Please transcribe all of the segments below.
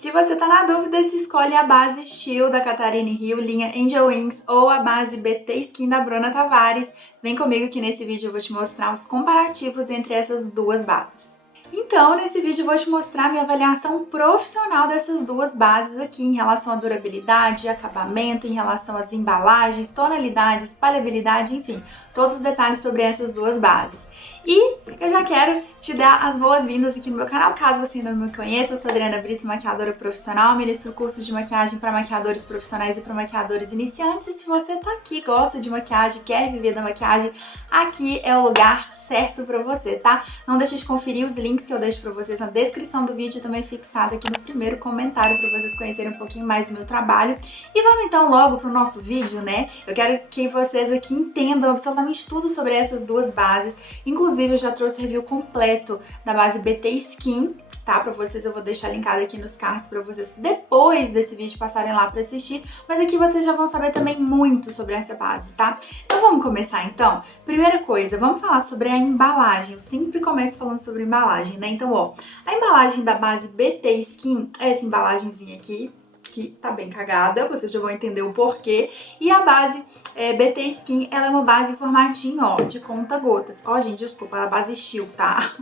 Se você tá na dúvida se escolhe a base Chill da Catarine Hill, linha Angel Wings, ou a base BT Skin da Bruna Tavares, vem comigo que nesse vídeo eu vou te mostrar os comparativos entre essas duas bases. Então, nesse vídeo eu vou te mostrar minha avaliação profissional dessas duas bases aqui em relação à durabilidade, acabamento, em relação às embalagens, tonalidade, espalhabilidade, enfim, todos os detalhes sobre essas duas bases. E eu já quero te dar as boas-vindas aqui no meu canal, caso você ainda não me conheça. Eu sou Adriana Brito, maquiadora profissional, ministro cursos de maquiagem para maquiadores profissionais e para maquiadores iniciantes. E se você tá aqui, gosta de maquiagem, quer viver da maquiagem, aqui é o lugar certo para você, tá? Não deixe de conferir os links que eu deixo para vocês na descrição do vídeo, também fixado aqui no primeiro comentário para vocês conhecerem um pouquinho mais do meu trabalho. E vamos então logo pro nosso vídeo, né? Eu quero que vocês aqui entendam absolutamente tudo sobre essas duas bases. Inclusive, eu já trouxe review completo da base BT Skin, tá? Pra vocês, eu vou deixar linkado aqui nos cards pra vocês depois desse vídeo passarem lá pra assistir. Mas aqui vocês já vão saber também muito sobre essa base, tá? Então vamos começar então? Primeira coisa, vamos falar sobre a embalagem. Eu sempre começo falando sobre embalagem, né? Então, ó, a embalagem da base BT Skin é essa embalagenzinha aqui, que tá bem cagada, vocês já vão entender o porquê. E a base BT Skin, ela é uma base em formatinho, ó, de conta-gotas. Ó, gente, desculpa, a base Chill, tá?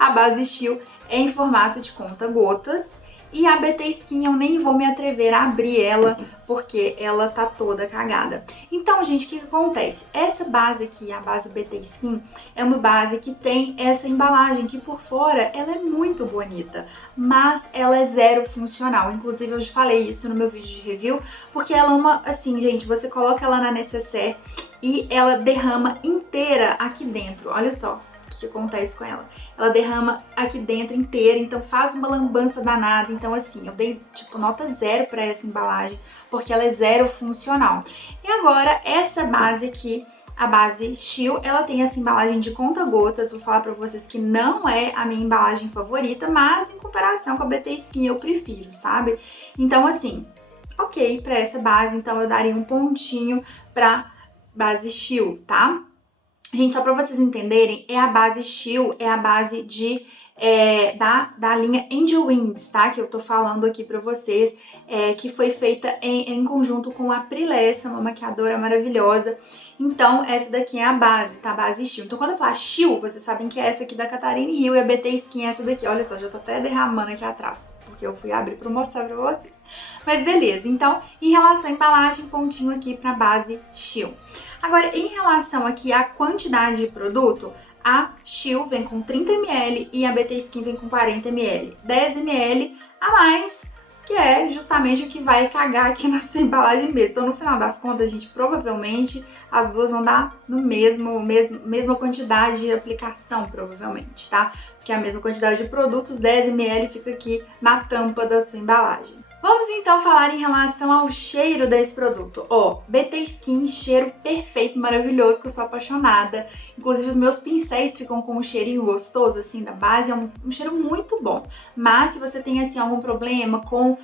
A base Chill é em formato de conta-gotas. E a BT Skin eu nem vou me atrever a abrir ela, porque ela tá toda cagada. Então, gente, o que acontece? Essa base aqui, a base BT Skin, é uma base que tem essa embalagem, que por fora ela é muito bonita, mas ela é zero funcional. Inclusive, eu já falei isso no meu vídeo de review, porque ela é uma, assim, gente, você coloca ela na necessaire e ela derrama inteira aqui dentro. Olha só o que acontece com ela. Ela derrama aqui dentro inteira, então faz uma lambança danada. Então assim, eu dei tipo nota 0 para essa embalagem, porque ela é zero funcional. E agora, essa base aqui, a base Chill, ela tem essa embalagem de conta-gotas. Vou falar para vocês que não é a minha embalagem favorita, mas em comparação com a BT Skin eu prefiro, sabe? Então assim, ok para essa base, então eu daria um pontinho para base Chill, tá? Gente, só pra vocês entenderem, a base Chill é a base da linha Angel Wings, tá? Que eu tô falando aqui pra vocês, que foi feita em conjunto com a Prilessa, uma maquiadora maravilhosa. Então, essa daqui é a base, tá? A base Chill. Então, quando eu falar Chill, vocês sabem que é essa aqui da Catarine Hill e a BT Skin é essa daqui. Olha só, já tô até derramando aqui atrás, porque eu fui abrir pra mostrar pra vocês. Mas beleza, então, em relação à embalagem, pontinho aqui pra base Chill. Agora, em relação aqui à quantidade de produto, a Chill vem com 30 ml e a BT Skin vem com 40 ml. 10 ml a mais, que é justamente o que vai cagar aqui nessa embalagem mesmo. Então, no final das contas, gente, provavelmente as duas vão dar no mesma quantidade de aplicação, provavelmente, tá? Porque a mesma quantidade de produtos, 10 ml fica aqui na tampa da sua embalagem. Vamos então falar em relação ao cheiro desse produto. Ó, BT Skin, cheiro perfeito, maravilhoso, que eu sou apaixonada. Inclusive os meus pincéis ficam com um cheirinho gostoso, assim, da base, é um cheiro muito bom. Mas se você tem, assim, algum problema com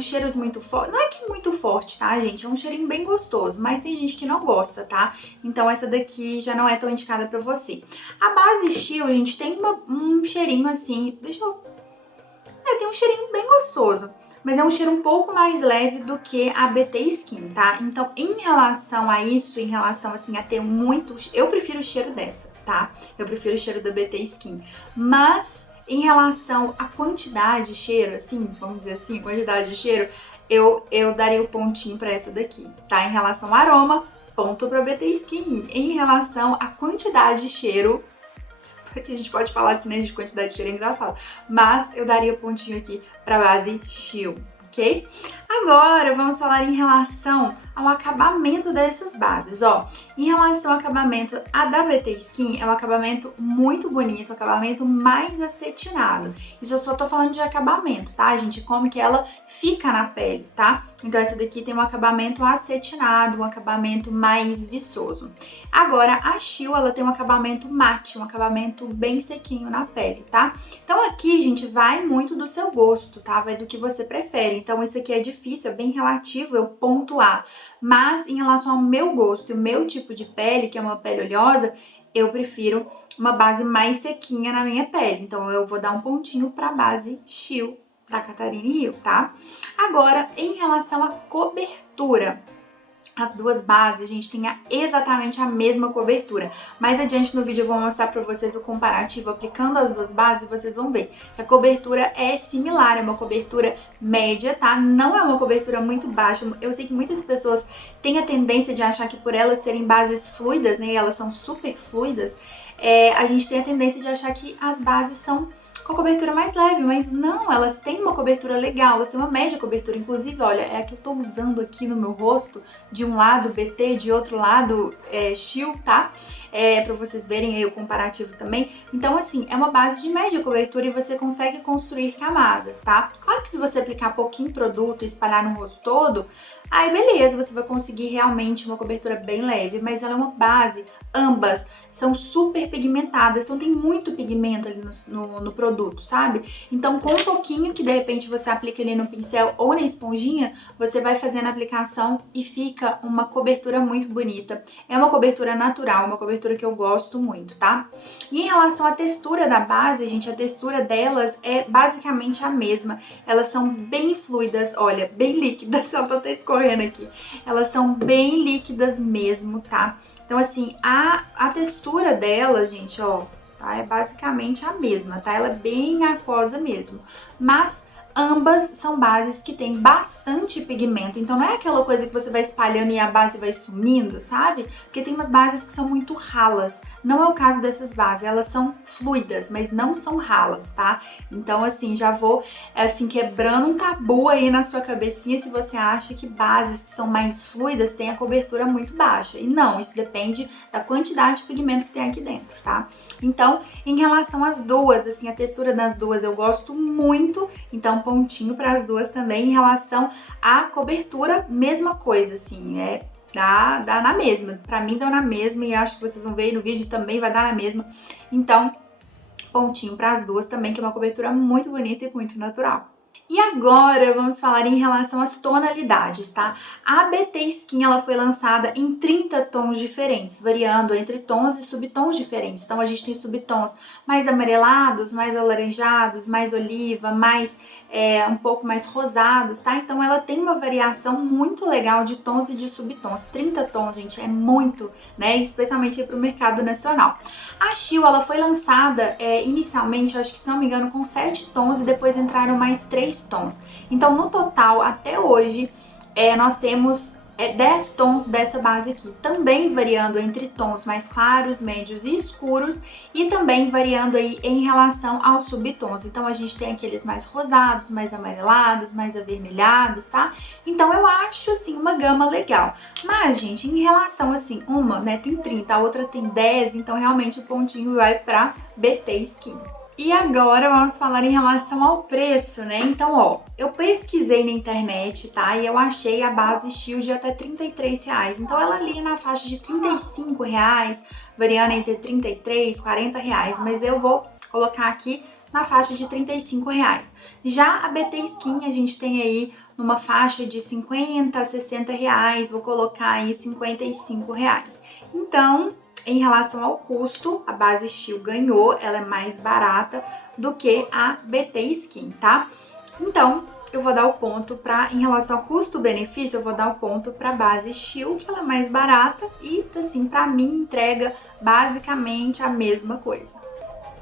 cheiros muito fortes, não é que muito forte, tá, gente? É um cheirinho bem gostoso, mas tem gente que não gosta, tá? Então essa daqui já não é tão indicada pra você. A base Chill, gente, tem um cheirinho assim, tem um cheirinho bem gostoso, mas é um cheiro um pouco mais leve do que a BT Skin, tá? Então, em relação a isso, em relação, assim, a ter muito... Eu prefiro o cheiro dessa, tá? Eu prefiro o cheiro da BT Skin. Mas, em relação à quantidade de cheiro, assim, vamos dizer assim, quantidade de cheiro, eu daria o pontinho pra essa daqui, tá? Em relação ao aroma, ponto pra BT Skin. Em relação à quantidade de cheiro... A gente pode falar assim, né, de quantidade de cheiro, é engraçado. Mas eu daria pontinho aqui pra base Chill, ok? Agora, vamos falar em relação ao acabamento dessas bases, ó. Em relação ao acabamento, a da BT Skin é um acabamento muito bonito, um acabamento mais acetinado. Isso eu só tô falando de acabamento, tá, gente? Como que ela fica na pele, tá? Então essa daqui tem um acabamento acetinado, um acabamento mais viçoso. Agora, a Chill, ela tem um acabamento mate, um acabamento bem sequinho na pele, tá? Então aqui, gente, vai muito do seu gosto, tá? Vai do que você prefere. Então esse aqui é difícil, é bem relativo eu pontuar. Mas em relação ao meu gosto e o meu tipo de pele, que é uma pele oleosa, eu prefiro uma base mais sequinha na minha pele. Então eu vou dar um pontinho pra base Chill da Catarine Hill, tá? Agora, em relação à cobertura, as duas bases, a gente tem exatamente a mesma cobertura. Mais adiante no vídeo eu vou mostrar pra vocês o comparativo aplicando as duas bases e vocês vão ver que a cobertura é similar, é uma cobertura média, tá? Não é uma cobertura muito baixa. Eu sei que muitas pessoas têm a tendência de achar que por elas serem bases fluidas, né, e elas são super fluidas, a gente tem a tendência de achar que as bases são com cobertura mais leve, mas não, elas têm uma cobertura legal, elas têm uma média cobertura, inclusive, olha, é a que eu tô usando aqui no meu rosto, de um lado BT, de outro lado Shield, tá? Pra vocês verem aí o comparativo também. Então, assim, é uma base de média cobertura e você consegue construir camadas, tá? Claro que se você aplicar pouquinho produto e espalhar no rosto todo, aí beleza, você vai conseguir realmente uma cobertura bem leve, mas ela é uma base, ambas são super pigmentadas, então tem muito pigmento ali no produto, sabe? Então com um pouquinho que de repente você aplica ali no pincel ou na esponjinha, você vai fazendo a aplicação e fica uma cobertura muito bonita. É uma cobertura natural, uma cobertura que eu gosto muito, tá? E em relação à textura da base, gente, a textura delas é basicamente a mesma. Elas são bem fluidas, olha, bem líquidas, ela tá até escorrendo aqui. Elas são bem líquidas mesmo, tá? Então, assim, a textura dela, gente, ó, tá? É basicamente a mesma, tá? Ela é bem aquosa mesmo. Mas ambas são bases que têm bastante pigmento, então não é aquela coisa que você vai espalhando e a base vai sumindo, sabe? Porque tem umas bases que são muito ralas. Não é o caso dessas bases, elas são fluidas, mas não são ralas, tá? Então, assim, já vou, assim, quebrando um tabu aí na sua cabecinha se você acha que bases que são mais fluidas têm a cobertura muito baixa. E não, isso depende da quantidade de pigmento que tem aqui dentro, tá? Então, em relação às duas, assim, a textura das duas eu gosto muito, então pontinho para as duas também. Em relação à cobertura, mesma coisa, assim, dá na mesma. Pra mim dá na mesma e acho que vocês vão ver aí no vídeo também vai dar na mesma. Então, pontinho para as duas também, que é uma cobertura muito bonita e muito natural. E agora vamos falar em relação às tonalidades, tá? A BT Skin, ela foi lançada em 30 tons diferentes, variando entre tons e subtons diferentes. Então a gente tem subtons mais amarelados, mais alaranjados, mais oliva, mais um pouco mais rosados, tá? Então ela tem uma variação muito legal de tons e de subtons. 30 tons, gente, é muito, né? Especialmente para o mercado nacional. A Shield, ela foi lançada inicialmente, acho que se não me engano, com 7 tons e depois entraram mais 3 tons. Então, no total, até hoje, nós temos 10 tons dessa base aqui, também variando entre tons mais claros, médios e escuros e também variando aí em relação aos subtons. Então a gente tem aqueles mais rosados, mais amarelados, mais avermelhados, tá? Então eu acho assim uma gama legal. Mas, gente, em relação assim, uma, né, tem 30, a outra tem 10, então realmente o pontinho vai pra BT Skin. E agora vamos falar em relação ao preço, né? Então, ó, eu pesquisei na internet, tá? E eu achei a base Shield até R$33. Então, ela ali na faixa de R$35, variando entre R$33 e R$40. Mas eu vou colocar aqui na faixa de R$35. Já a BT Skin, a gente tem aí numa faixa de R$50 a R$60. Vou colocar aí R$55. Então, em relação ao custo, a base Shield ganhou, ela é mais barata do que a BT Skin, tá? Então, eu vou dar o ponto em relação ao custo-benefício, eu vou dar o ponto para a base Shield, que ela é mais barata e, assim, para mim entrega basicamente a mesma coisa.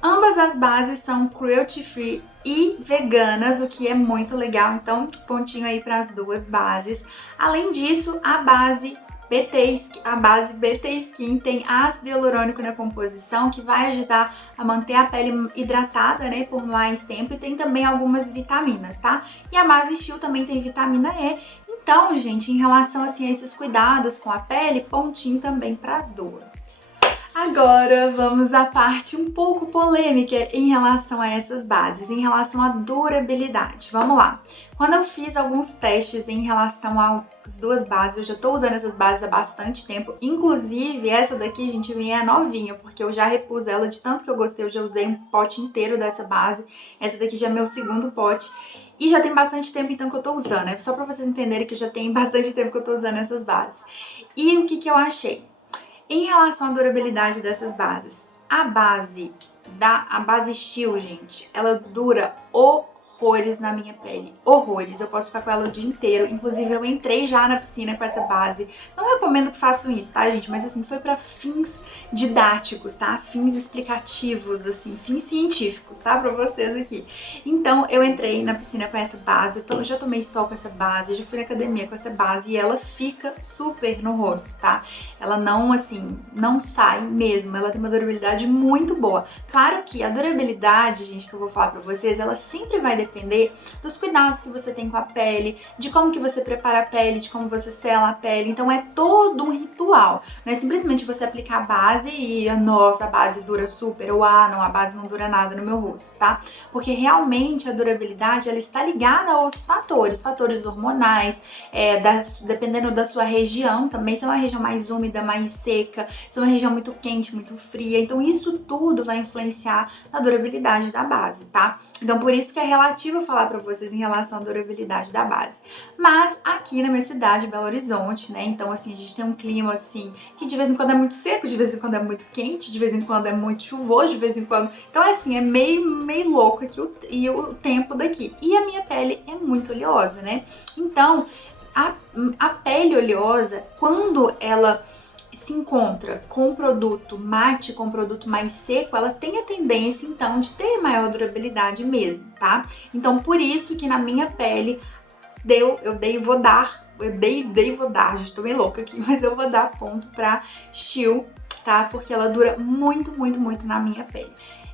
Ambas as bases são cruelty free e veganas, o que é muito legal, então pontinho aí para as duas bases. Além disso, a base BT Skin tem ácido hialurônico na composição, que vai ajudar a manter a pele hidratada, né, por mais tempo, e tem também algumas vitaminas, tá? E a base Shield também tem vitamina E. Então, gente, em relação assim a esses cuidados com a pele, pontinho também para as duas. Agora vamos à parte um pouco polêmica em relação a essas bases, em relação à durabilidade. Vamos lá. Quando eu fiz alguns testes em relação às duas bases, eu já tô usando essas bases há bastante tempo. Inclusive, essa daqui, gente, minha é novinha, porque eu já repus ela de tanto que eu gostei, eu já usei um pote inteiro dessa base. Essa daqui já é meu segundo pote. E já tem bastante tempo, então, que eu tô usando. É só pra vocês entenderem que já tem bastante tempo que eu tô usando essas bases. E o que eu achei? Em relação à durabilidade dessas bases, a base Shield, gente, ela dura horrores na minha pele, horrores. Eu posso ficar com ela o dia inteiro, inclusive eu entrei já na piscina com essa base. Não recomendo que façam isso, tá, gente? Mas assim, foi pra fins didáticos, tá? Fins explicativos, assim, fins científicos, tá? Pra vocês aqui. Então, eu entrei na piscina com essa base, eu já tomei sol com essa base, já fui na academia com essa base e ela fica super no rosto, tá? Ela não, assim, não sai mesmo, ela tem uma durabilidade muito boa. Claro que a durabilidade, gente, que eu vou falar pra vocês, ela sempre vai depender dos cuidados que você tem com a pele, de como que você prepara a pele, de como você sela a pele. Então é todo um ritual. Não é simplesmente você aplicar a base e, nossa, a base dura super, ou não, a base não dura nada no meu rosto, tá? Porque realmente a durabilidade, ela está ligada a outros fatores hormonais, dependendo da sua região também, se é uma região mais úmida, mais seca, se é uma região muito quente, muito fria. Então isso tudo vai influenciar na durabilidade da base, tá? Então por isso que é relativo falar pra vocês em relação à durabilidade da base. Mas aqui na minha cidade, Belo Horizonte, né, então assim, a gente tem um clima assim, que de vez em quando é muito seco, de vez em quando é muito quente, de vez em quando é muito chuvoso, de vez em quando... Então assim, é meio louco aqui o tempo daqui. E a minha pele é muito oleosa, né? Então, a pele oleosa, quando ela se encontra com um produto mate, com um produto mais seco, ela tem a tendência, então, de ter maior durabilidade mesmo, tá? Então, por isso que na minha pele, vou dar, gente, tô bem louca aqui, mas eu vou dar ponto pra Steel, tá? Porque ela dura muito, muito, muito na minha pele.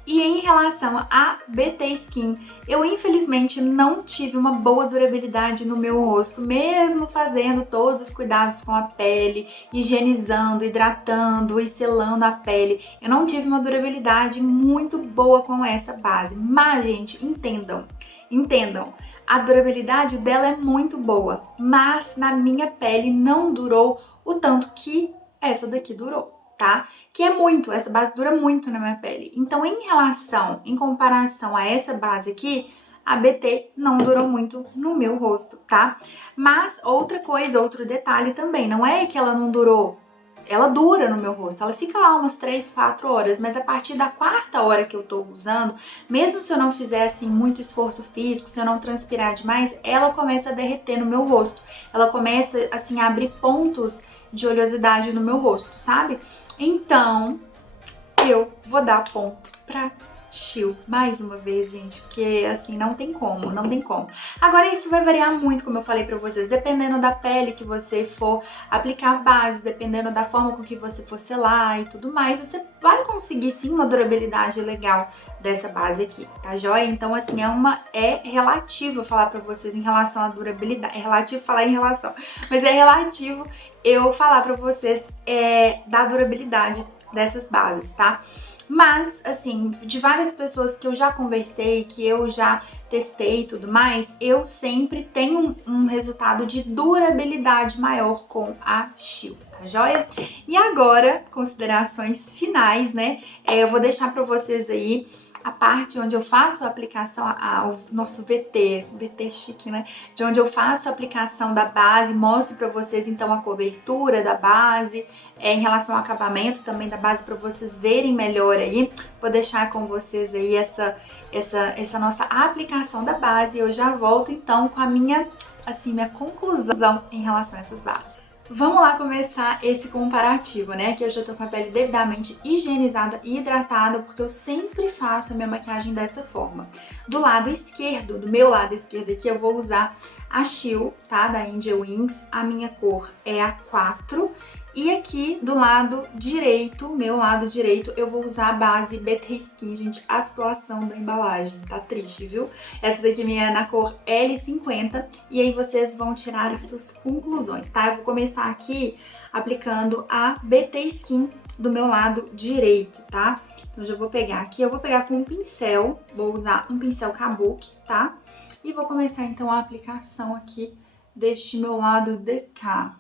E em relação a BT Skin, eu infelizmente não tive uma boa durabilidade no meu rosto, mesmo fazendo todos os cuidados com a pele, higienizando, hidratando e selando a pele. Eu não tive uma durabilidade muito boa com essa base. Mas, gente, entendam, a durabilidade dela é muito boa, mas na minha pele não durou o tanto que essa daqui durou, tá? Que é muito, essa base dura muito na minha pele. Então, em comparação a essa base aqui, a BT não durou muito no meu rosto, tá? Mas outra coisa, outro detalhe também, não é que ela não durou, ela dura no meu rosto, ela fica lá umas 3, 4 horas, mas a partir da 4ª hora que eu tô usando, mesmo se eu não fizer assim muito esforço físico, se eu não transpirar demais, ela começa a derreter no meu rosto. Ela começa assim a abrir pontos de oleosidade no meu rosto, sabe? Então, eu vou dar ponto pra Steel mais uma vez, gente, porque assim, não tem como. Agora isso vai variar muito, como eu falei pra vocês, dependendo da pele que você for aplicar a base, dependendo da forma com que você for selar e tudo mais, você vai conseguir sim uma durabilidade legal dessa base aqui, tá joia? Então assim, é relativo falar pra vocês em relação à durabilidade, é relativo falar em relação, mas é relativo eu falar pra vocês da durabilidade dessas bases, tá? Mas, assim, de várias pessoas que eu já conversei, que eu já testei e tudo mais, eu sempre tenho um resultado de durabilidade maior com a Steel, tá joia? E agora, considerações finais, né? Eu vou deixar pra vocês aí a parte onde eu faço a aplicação ao nosso VT chique, né? De onde eu faço a aplicação da base, mostro pra vocês então a cobertura da base, em relação ao acabamento também da base para vocês verem melhor aí. Vou deixar com vocês aí essa nossa aplicação da base e eu já volto então com a minha conclusão em relação a essas bases. Vamos lá começar esse comparativo, né? Que eu já tô com a pele devidamente higienizada e hidratada, porque eu sempre faço a minha maquiagem dessa forma. Do lado esquerdo, do meu lado esquerdo aqui, eu vou usar a Steel, tá? Da Angel Wings. A minha cor é a 4. E aqui do lado direito, meu lado direito, eu vou usar a base BT Skin. Gente, a situação da embalagem tá triste, viu? Essa daqui minha é na cor L50 e aí vocês vão tirar as suas conclusões, tá? Eu vou começar aqui aplicando a BT Skin do meu lado direito, tá? Então já vou pegar aqui, eu vou pegar com um pincel, vou usar um pincel Kabuki, tá? E vou começar então a aplicação aqui deste meu lado de cá.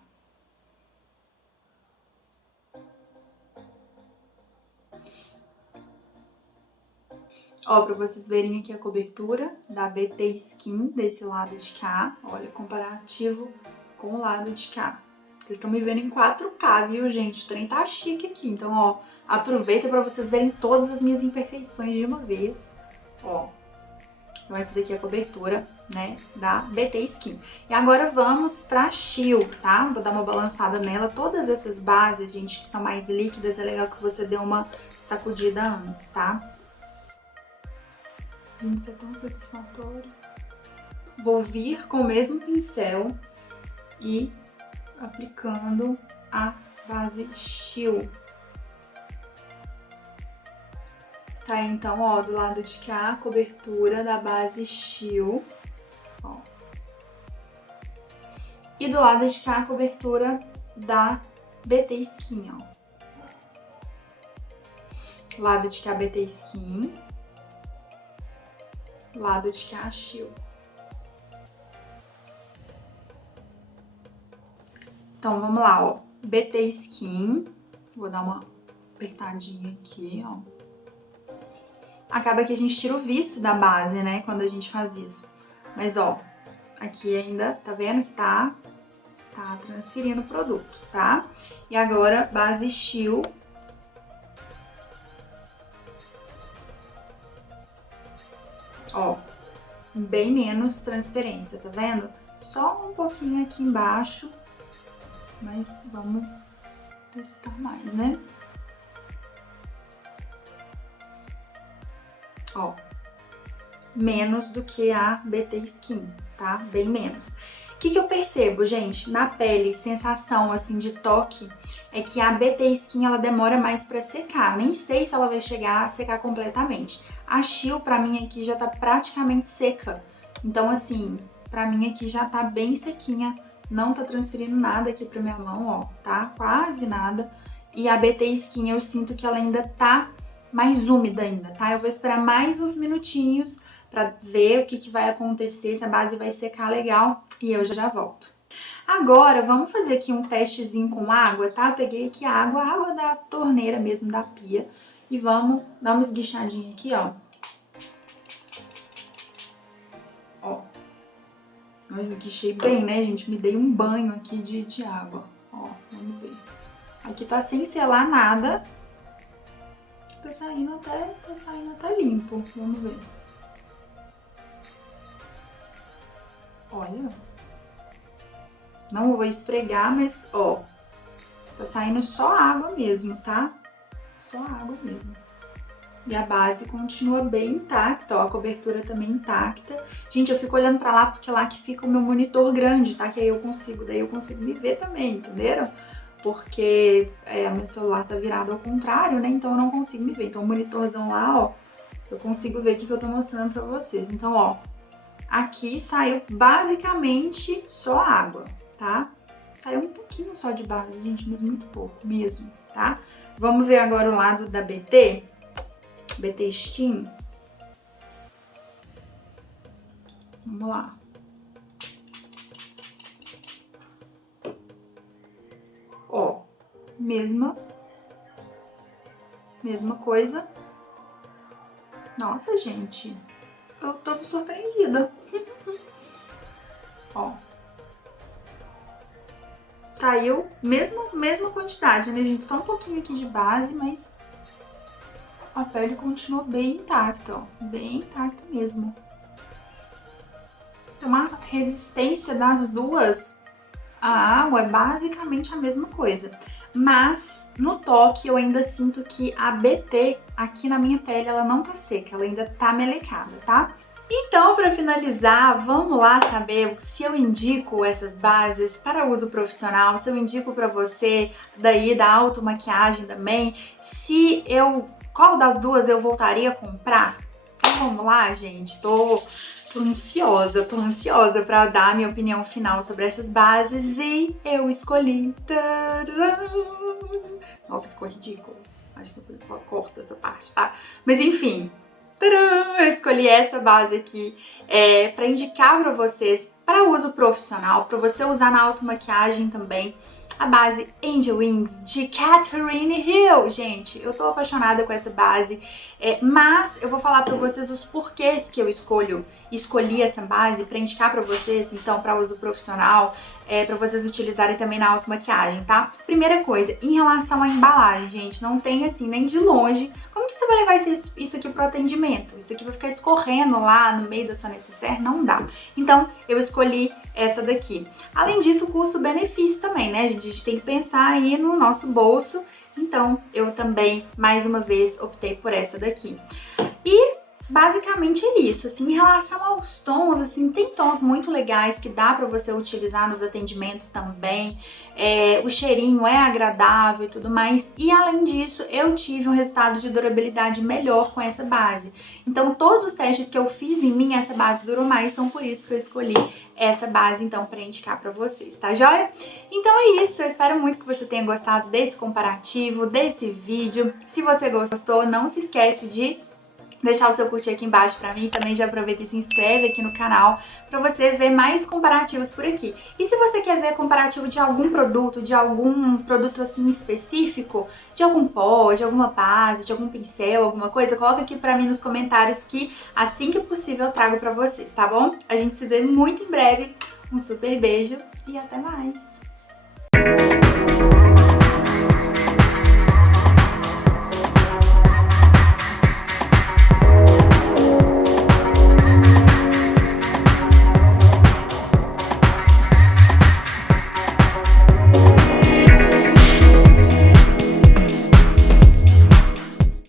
Ó, pra vocês verem aqui a cobertura da BT Skin desse lado de cá. Olha, comparativo com o lado de cá. Vocês estão me vendo em 4K, viu, gente? O trem tá chique aqui. Então, ó, aproveita pra vocês verem todas as minhas imperfeições de uma vez. Ó, Então essa daqui é a cobertura, né, da BT Skin. E agora vamos pra Shield, tá? Vou dar uma balançada nela. Todas essas bases, gente, que são mais líquidas, é legal que você dê uma sacudida antes, tá? Gente, isso é tão satisfatório. Vou vir com o mesmo pincel e aplicando a base Shield. Tá, então, ó, do lado de cá, a cobertura da base Shield, ó. E do lado de cá, a cobertura da BT Skin, ó. Lado de cá, BT Skin. Lado de cá, Shield. Então, vamos lá, ó. BT Skin. Vou dar uma apertadinha aqui, ó. Acaba que a gente tira o visto da base, né, quando a gente faz isso. Mas, ó, aqui ainda, tá vendo que tá transferindo o produto, tá? E agora, base Shield. Ó, bem menos transferência, tá vendo? Só um pouquinho aqui embaixo, mas vamos testar mais, né? Ó, menos do que a BT Skin, tá? Bem menos. O que eu percebo, gente, na pele, sensação, assim, de toque, é que a BT Skin, ela demora mais pra secar. Eu nem sei se ela vai chegar a secar completamente. A Shield, pra mim, aqui já tá praticamente seca. Então, assim, pra mim aqui já tá bem sequinha. Não tá transferindo nada aqui pra minha mão, ó, tá? Quase nada. E a BT Skin, eu sinto que ela ainda tá mais úmida ainda, tá? Eu vou esperar mais uns minutinhos pra ver o que vai acontecer, se a base vai secar legal e eu já volto. Agora, vamos fazer aqui um testezinho com água, tá? Eu peguei aqui a água da torneira mesmo, da pia, e vamos dar uma esguichadinha aqui, ó. Ó. Eu esguichei bem, né, gente? Me dei um banho aqui de água. Ó, vamos ver. Aqui tá sem selar nada. Tá saindo até limpo. Vamos ver. Olha. Não vou esfregar, mas, ó. Tá saindo só água mesmo, tá? Só água mesmo. E a base continua bem intacta, ó. A cobertura também intacta. Gente, eu fico olhando pra lá porque lá que fica o meu monitor grande, tá? Que aí eu consigo me ver também, entenderam? Porque meu celular tá virado ao contrário, né? Então eu não consigo me ver. Então o monitorzão lá, ó, eu consigo ver o que eu tô mostrando pra vocês. Então, ó, aqui saiu basicamente só água, tá? Saiu um pouquinho só de base, gente, mas muito pouco mesmo, tá? Vamos ver agora o lado da BT Skin. Vamos lá. Ó, mesma coisa. Nossa, gente, eu tô surpreendida. Ó. Saiu mesma quantidade, né, gente? Só um pouquinho aqui de base, mas a pele continua bem intacta, ó. Bem intacta mesmo. Então, a resistência das duas, a água é basicamente a mesma coisa. Mas, no toque, eu ainda sinto que a BT, aqui na minha pele, ela não tá seca. Ela ainda tá melecada, tá? Então, para finalizar, vamos lá saber se eu indico essas bases para uso profissional, se eu indico para você daí da automaquiagem também, qual das duas eu voltaria a comprar? Então vamos lá, gente, tô ansiosa para dar a minha opinião final sobre essas bases e eu escolhi. Nossa, ficou ridículo. Acho que eu corto essa parte, tá? Mas enfim. Tcharam! Eu escolhi essa base aqui para indicar para vocês para uso profissional, para você usar na automaquiagem também, a base Angel Wings de Catherine Hill. Gente, eu tô apaixonada com essa base, mas eu vou falar para vocês os porquês que eu escolho escolhi essa base para indicar para vocês, então, para uso profissional, para vocês utilizarem também na automaquiagem, tá? Primeira coisa, em relação à embalagem, gente, não tem assim nem de longe. Como que você vai levar isso aqui pro atendimento? Isso aqui vai ficar escorrendo lá no meio da sua necessaire? Não dá. Então, eu escolhi essa daqui. Além disso, custo-benefício também, né, gente? A gente tem que pensar aí no nosso bolso. Então, eu também, mais uma vez, optei por essa daqui. E basicamente é isso, assim, em relação aos tons, assim, tem tons muito legais que dá pra você utilizar nos atendimentos também, o cheirinho é agradável e tudo mais, e além disso, eu tive um resultado de durabilidade melhor com essa base. Então, todos os testes que eu fiz em mim, essa base durou mais, então por isso que eu escolhi essa base, então, pra indicar pra vocês, tá joia? Então é isso, eu espero muito que você tenha gostado desse comparativo, desse vídeo. Se você gostou, não se esquece de deixar o seu curtir aqui embaixo pra mim, também já aproveita e se inscreve aqui no canal pra você ver mais comparativos por aqui. E se você quer ver comparativo de algum produto assim específico, de algum pó, de alguma base, de algum pincel, alguma coisa, coloca aqui pra mim nos comentários que assim que possível eu trago pra vocês, tá bom? A gente se vê muito em breve, um super beijo e até mais!